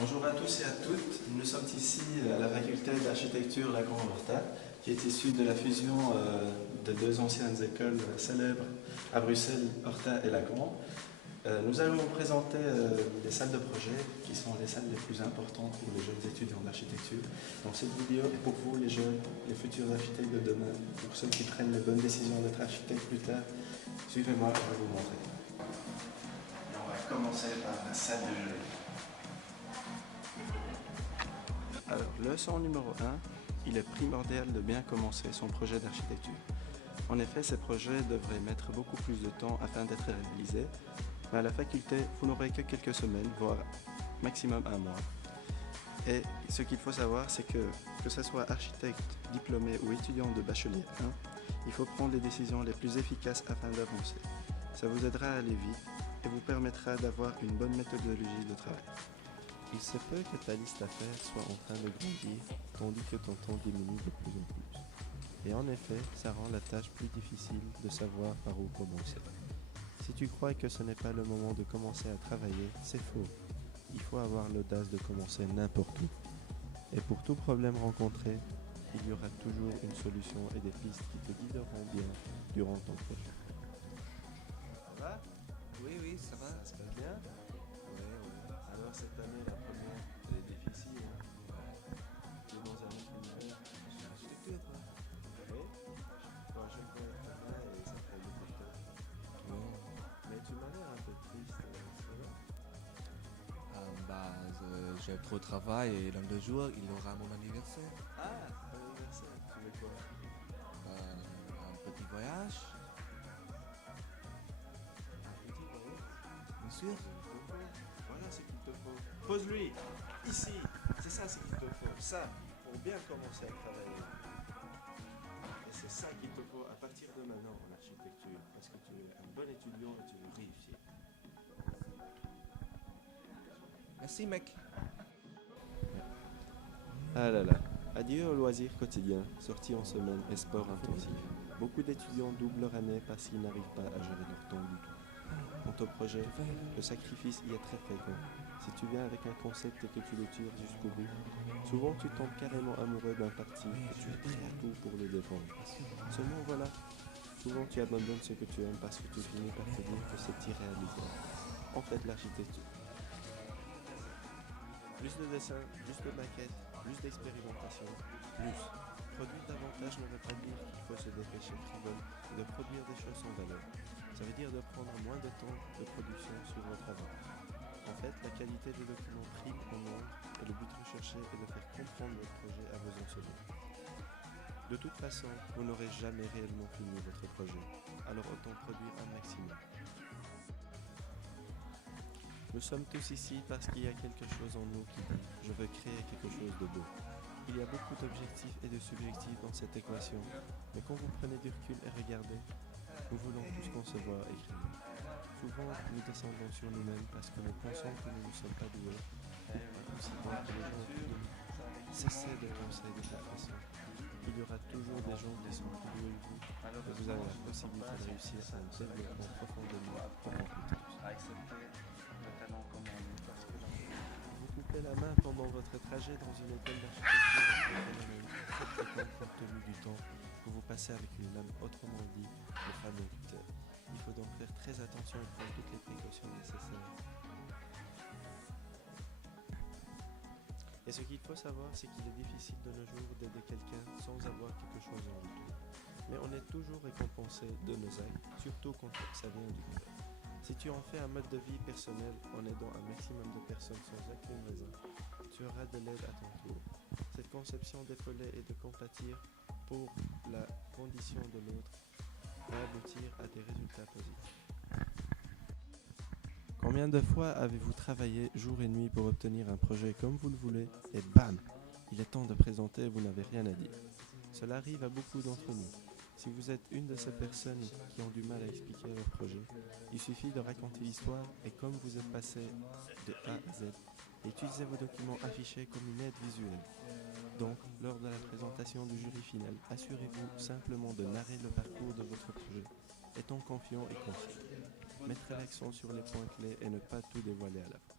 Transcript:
Bonjour à tous et à toutes. Nous sommes ici à la faculté d'architecture Lagrange-Horta, qui est issue de la fusion de deux anciennes écoles célèbres à Bruxelles, Horta et Lagrange. Nous allons vous présenter les salles de projet, qui sont les salles les plus importantes pour les jeunes étudiants d'architecture. Donc cette vidéo est pour vous, les jeunes, les futurs architectes de demain, pour ceux qui prennent les bonnes décisions d'être architectes plus tard. Suivez-moi, je vais vous montrer. Et on va commencer par la salle de jeu. Alors, leçon numéro 1, il est primordial de bien commencer son projet d'architecture. En effet, ces projets devraient mettre beaucoup plus de temps afin d'être réalisés, mais à la faculté, vous n'aurez que quelques semaines, voire maximum un mois. Et ce qu'il faut savoir, c'est que ce soit architecte, diplômé ou étudiant de bachelier 1, il faut prendre les décisions les plus efficaces afin d'avancer. Ça vous aidera à aller vite et vous permettra d'avoir une bonne méthodologie de travail. Il se peut que ta liste à faire soit en train de grandir, tandis que ton temps diminue de plus en plus. Et en effet, ça rend la tâche plus difficile de savoir par où commencer. Si tu crois que ce n'est pas le moment de commencer à travailler, c'est faux. Il faut avoir l'audace de commencer n'importe où. Et pour tout problème rencontré, il y aura toujours une solution et des pistes qui te guideront bien durant ton projet. Ça va? Oui, ça va. Ça se passe bien? Oui. Alors cette année, la première, elle est difficile. Tu es dans un autre univers. Architecture, toi. Oui. Quand je peux être là et ça prend beaucoup de temps. Oui. Mais tu m'as l'air un peu triste, c'est vrai? J'ai trop de travail et dans 2 jours, il aura mon anniversaire. Ah, ton anniversaire, tu veux quoi? Un petit voyage, Un petit voyage? bien sûr. Voilà ce qu'il te faut. Pose-lui, ici, c'est ça ce qu'il te faut. Ça, pour bien commencer à travailler. Et c'est ça qu'il te faut à partir de maintenant en architecture, parce que tu es un bon étudiant et tu veux réussir. Merci, mec. Ah là là, adieu aux loisirs quotidiens, sorties en semaine et sport intensif. Beaucoup d'étudiants doublent leur année parce qu'ils n'arrivent pas à gérer leur temps du tout. Quant au projet, le sacrifice y est très fréquent. Si tu viens avec un concept et que tu le tires jusqu'au bout, souvent tu tombes carrément amoureux d'un parti et tu es prêt à tout pour le défendre. Seulement voilà, souvent tu abandonnes ce que tu aimes parce que tu finis par te dire que c'est irréalisable. En fait, l'architecture. Plus de dessins, plus de maquettes, plus d'expérimentation, plus. Produire davantage ne veut pas dire qu'il faut se dépêcher frivole et de produire des choses sans valeur. Ça veut dire de prendre moins de temps de production sur votre travail. En fait, la qualité des documents prime au nombre et le but recherché est de faire comprendre votre projet à vos enseignants. De toute façon, vous n'aurez jamais réellement fini votre projet, alors autant produire un maximum. Nous sommes tous ici parce qu'il y a quelque chose en nous qui dit « je veux créer quelque chose de beau ». Il y a beaucoup d'objectifs et de subjectifs dans cette équation, mais quand vous prenez du recul et regardez, nous voulons tous concevoir et créer. Souvent, nous descendons sur nous-mêmes parce que nous pensons que nous ne sommes pas doués, ou pas aussi bons que les gens autour de nous. Cessez de penser de cette façon. Il y aura toujours des gens qui sont plus doués que vous, et vous avez la possibilité de réussir à un développement profondément compétent. Vous coupez la main pendant votre trajet dans une école d'architecture est un phénomène très fréquent compte tenu du temps que vous passez avec une lame, autrement dit, le fameux cutter. Il faut donc faire très attention et prendre toutes les précautions nécessaires. Et ce qu'il faut savoir, c'est qu'il est difficile de nos jours d'aider quelqu'un sans avoir quelque chose en retour. Mais on est toujours récompensé de nos actes, surtout quand ça vient du cœur. Si tu en fais un mode de vie personnel en aidant un maximum de personnes sans aucune raison, tu auras de l'aide à ton tour. Cette conception d'épauler et de compatir pour la condition de l'autre va aboutir à des résultats positifs. Combien de fois avez-vous travaillé jour et nuit pour obtenir un projet comme vous le voulez et bam, il est temps de présenter et vous n'avez rien à dire. Cela arrive à beaucoup d'entre nous. Si vous êtes une de ces personnes qui ont du mal à expliquer leur projet, il suffit de raconter l'histoire et comme vous êtes passé de A à Z, utilisez vos documents affichés comme une aide visuelle. Donc, lors de la présentation du jury final, assurez-vous simplement de narrer le parcours de votre projet, étant confiant et concis. Mettre l'accent sur les points clés et ne pas tout dévoiler à la fois.